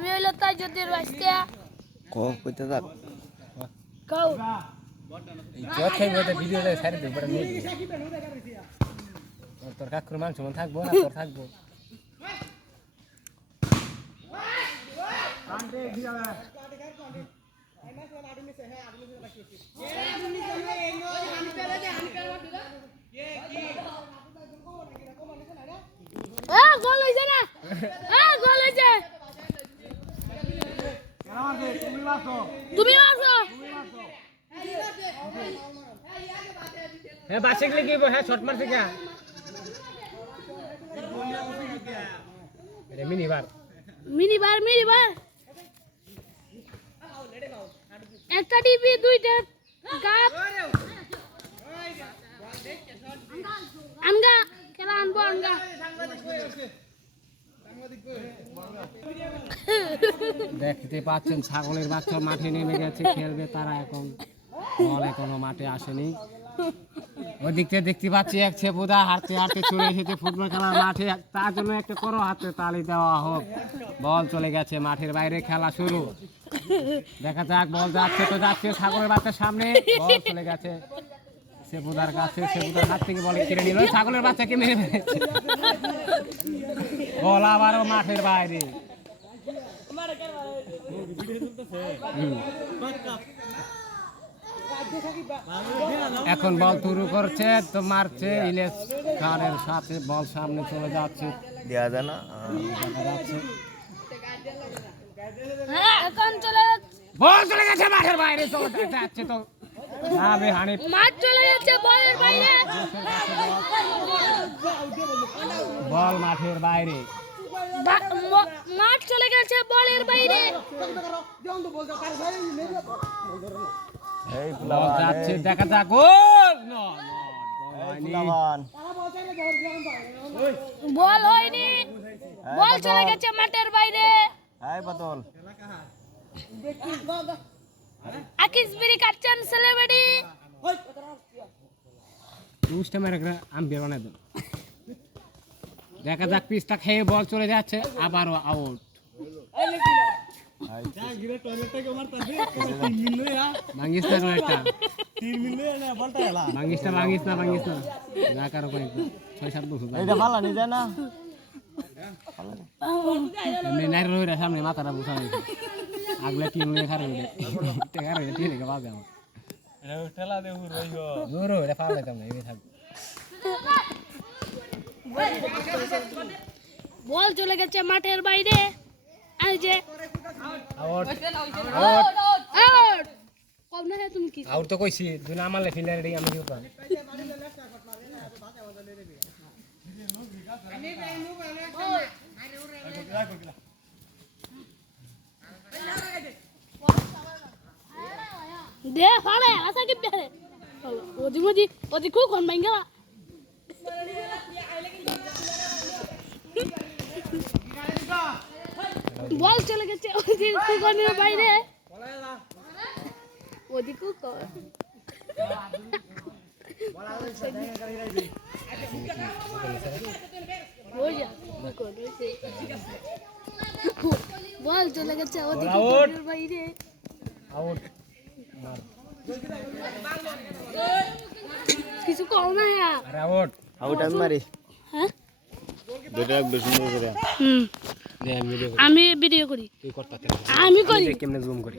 আমি হইলো তাজুদ্দিন বাস্তিয়া কইতে থাক কও এই চোখে মধ্যে ভিডিওটা ছাড়ি দেব বড় নেই তোর কাকুর মাংস মন থাকবো না তোর থাকবো গোল হইছে না গোল হইছে তুমি মারছো হ্যাঁ বাসে গেলে কি হ্যাঁ শট মারছে কি আরে মিনিবার একটা টিভি দুইটা কাপ আনগা খেলা আনবো আনগা দেখতে পাচ্ছেন ছাগলের বাচ্চা মাঠে নেমে গেছে খেলবে তারা এখন বল এখনো মাঠে আসেনি ওই দিক থেকে দেখতে পাচ্ছি এক ছেপুদা হাঁটতে হাঁটতে চলে এসেছে ফুটবল খেলার মাঠে তার জন্য একটা করো হাতে তালি দেওয়া হোক বল চলে গেছে মাঠের বাইরে খেলা শুরু দেখা যাক বল যাচ্ছে তো যাচ্ছে ছাগলের বাচ্চার সামনে বল চলে গেছে ছেপুদার কাছে ছেপুদার হাত থেকে বল কেড়ে নিল ছাগলের বাচ্চাকে মেরে ফেলেছে বল আবারও মাঠের বাইরে এখন বল শুরু করছে তো মারছে ইলেশ খানের সাথে বল সামনে চলে যাচ্ছে দেয়া যায় না দেখা যাচ্ছে এখন চলে বল চলে গেছে মাঠের বাইরে চলে যাচ্ছে তো যাবে হানিফ মাঠ চলে যাচ্ছে বলের বাইরে বল মাঠের বাইরে মাঠ চলে গেছে বলের বাইরে এই বল যাচ্ছে দেখা যাক গোল নো বল হয়নি বল চলে গেছে মাঠের বাইরে এই বাদল আকিস বিরি কাচ্চান সেলিব্রিটি উস্টা মেরে আম বের বানাই দেব দেখা যাক পিচটা খেয়ে বল চলে যাচ্ছে আবারও আউট ভাঙিস না একটা ভাঙিস না না কারো করে 6-7 বছর এইটা ভালো নি যায় না এমনি নাইর রইরা সামনে মাথাটা বসা হয়েছে আগলে টিম নিয়ে খারে টিম কে বাজে আমার এটা ঠেলা দে রইগো এটা পাওয়া যাবে না এই থাকবে বল চলে গেছে মাঠের বাইরে এই যে আউট আউট কম না তুমি কি আউট তো কইছি দুই না মারলে ফিল্ডার রেডি আমি কি করব দে ফালে আসা কি বেরে ওদি কো কোন মাইঙ্গা বল চলে গেছে ওদি কোনের বাইরে ওদি কো বল চলে গেছে ওদি কোনের বাইরে আউট কিছু কম না আরে আউট আউট আমি মারি হ্যাঁ দুটো বেশি সুন্দর করে দে আমি ভিডিও আমি ভিডিও করি তুই করতে আমি করি কেমনে জুম করি